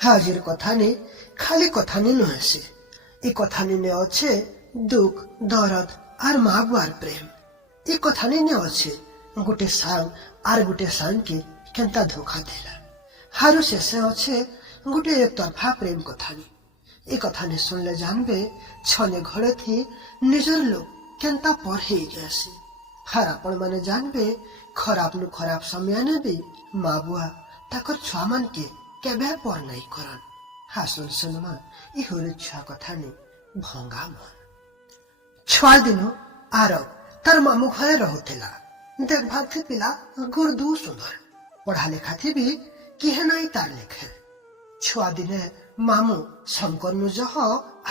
हाजिर कथानी खाली कथानी नुहे से ए कथानी ने अच्छे दुख दर्द और माँ बुआर प्रेम। ए कथानी ने अच्छे गोटे सांग आर गोटे सांग के केंता धोखा देला। हारू शेषे अच्छे गोटे एक तरफा प्रेम कथानी। ए कथानी सुनले जानबे छने घड़े थी निजर लोग केंता पर ही गया से। हर आपण माने जानबे खराब नु खराब समय ने भी माँ बुआ ताकर छुआ मान के केबे पर नहीं करन। हा सुन सुनमा ई होरे छुआ कथानी भंगा मन। छुआ दिनो आरब तार मामू घरे रहुतेला। देखभाल थी पिला गुरदू सुंदर पढ़ा लिखा थी भी किहे नहीं तार लिखे। छुआ दिने मामू शंकर नु जह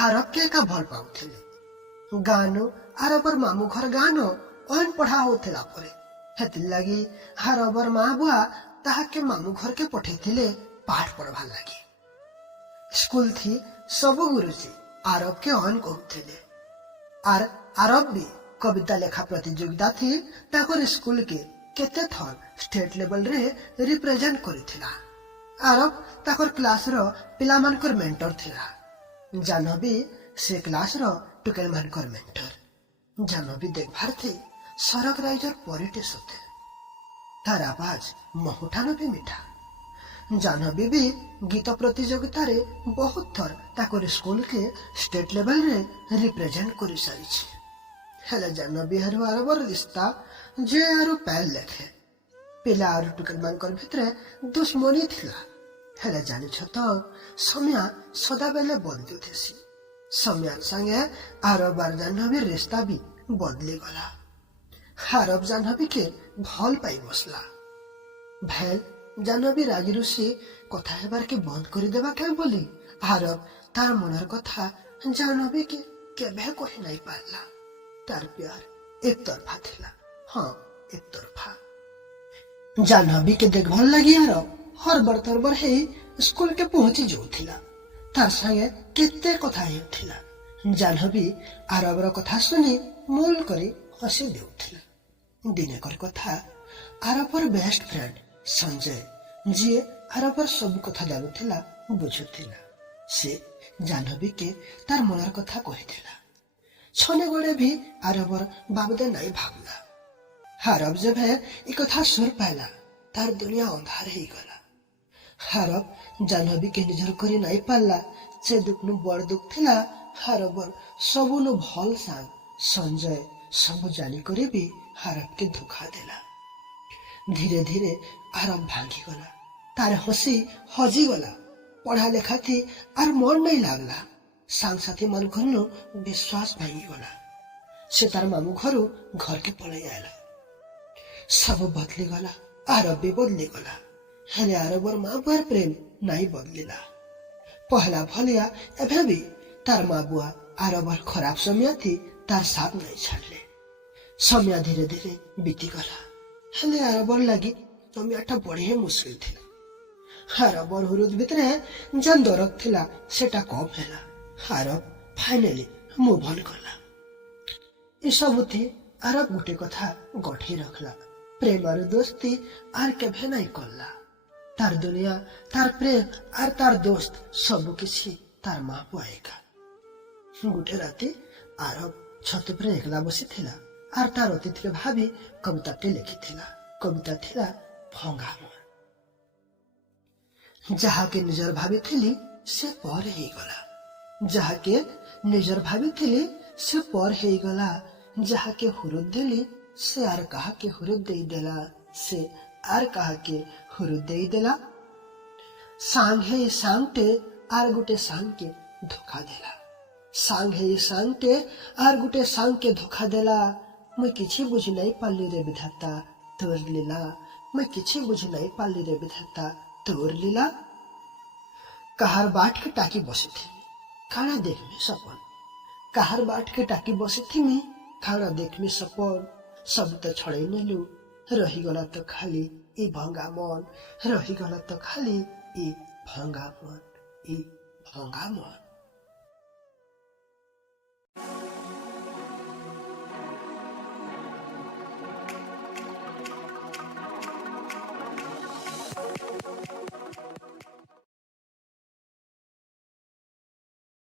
आरब के का भल पाउथिले। गानो आरबर मामू घर गानो ओहन पढ़ा होतेला परे हेतिल लगी आरबर माँ बुआ ताहा के मामू घर के पठेथिले पाठ पढ़वा लगी। स्कूल थी सब गुरुजी आरब के ओहन कहउथिले। आर आरब भी कविता लेखा प्रतियोगिता थी ताकर स्कूल के केते थर स्टेट लेवल रे रिप्रेजेंट करिथिला। आरब ताकर क्लास रो पिला मानकर मेंटर थिला। जानवी से क्लास रो टुकेल मानकर मेंटर। जानवी देखभार थे सरक राइजर पॉलिटिक्स होते। तार आवाज महुठानो भी मीठा। जानवी भी गीत प्रतियोगिता रे बहुत थर ताकर स्कूल के स्टेट लेवल रे रिप्रेजेंट करि सारिछि। हेले जानवी हरु आरबर रिश्ता जे आरु पैल लेखे पिला आरु टुकेल मानकर भितरे दुश्मनी थिला। हेले जानि छ तो सम्या सदा बेले बदलु थेसी। सम्या संगे आरब आर जानवी रिश्ता भी बदली गला। आरब जानवी के भल पाई बसला। भेल जानवी राजी रुसी कथा हेबार के बंद करि देबा के बोली आरब तार मनर कथा जानवी के केबे कहि नहीं पारला। तार प्यार एक तरफा थिला। हाँ एक तरफा। जानवी के देखभाल लगी आरब हर बर तरबर है स्कूल के पहुंची जो थिला। तार संगे केते कथा हेउथिला। जानवी आरबर कथा सुनी मूल करी हसी देउथिला। दिनेकर कथा आरबर बेस्ट फ्रेंड संजय जी आरबर सब कथा जानुथिला बुझुथिला। से जानवी के तार मनर कथा कहिथिला। छने गड़े भी आरबर बाबदे नहीं भावला। आरब जब है ई कथा सुर पाला तार दुनिया अंधार ही गला। आरब जानवी के निजर करी नहीं पाला से दुख नु बड़ दुख थिला। आरबर सबु नु भल सांग संजय सब जानी करे भी आरब के धोखा देला। धीरे धीरे आरब भांगी गला। तार हसी हजी गला। पढ़ा लेखा थी आर मन नहीं लागला। सांग साथी मन घरनु विश्वास भांगी गला। से तार मामू घरु घर के पलई आयला। सब बदली गला। आरब भी बदली गला। हेले आरबर माँ बुआर प्रेम नहीं बदलिला। पहला भलिया एभे भी तार माँ बुआ आरबर खराब समय थी तार साथ नहीं छाड़ले। समय धीरे धीरे बीती गला। हेले आरबर लगी समयटा बढ़िया मुश्किल थी। आरबर हुरुद भितरे जन दरद थिला सेटा कम हैला। आरब फाइनली मुव ऑन कला। ई सब थी आरब गुटे कथा गठी रखला। प्रेम और दोस्ती आर केभे नहीं करला। तार दुनिया तार प्रेम और तार दोस्त सब किसी तार माँ बुआएगा। गुटे राती आरब छत पर एकला बसी थिला और तार अतिथि के भाभी कविता टे लिखी थिला। कविता थिला भंगा मन। जहा के निजर भाभी थिली से पर ही गला। जहा के निजर भाभी थिली से पर ही गला। जहा के हुरुद देली से आर कहा के हुरुद दे देला। से आर कहा के हुरुद दे देला। सांग है सांगटे आर गुटे सांग के धोखा देला। सांग है सांगटे आर गुटे सांग के धोखा देला। मैं किछि बुझी नहीं पाली रे विधाता तोर लीला। मैं किछि बुझी नहीं पाली रे विधाता तोर लीला। कहार बाट के टाकी बसी थी खाना देख में सपन। कहार बाट के टाकी बसी थी मी खाना देख में सपन। सब तो छड़े नेलु रही गला तो खाली ई भंगा मन। रही गला तो खाली ई भंगा मन। ई भंगा मन।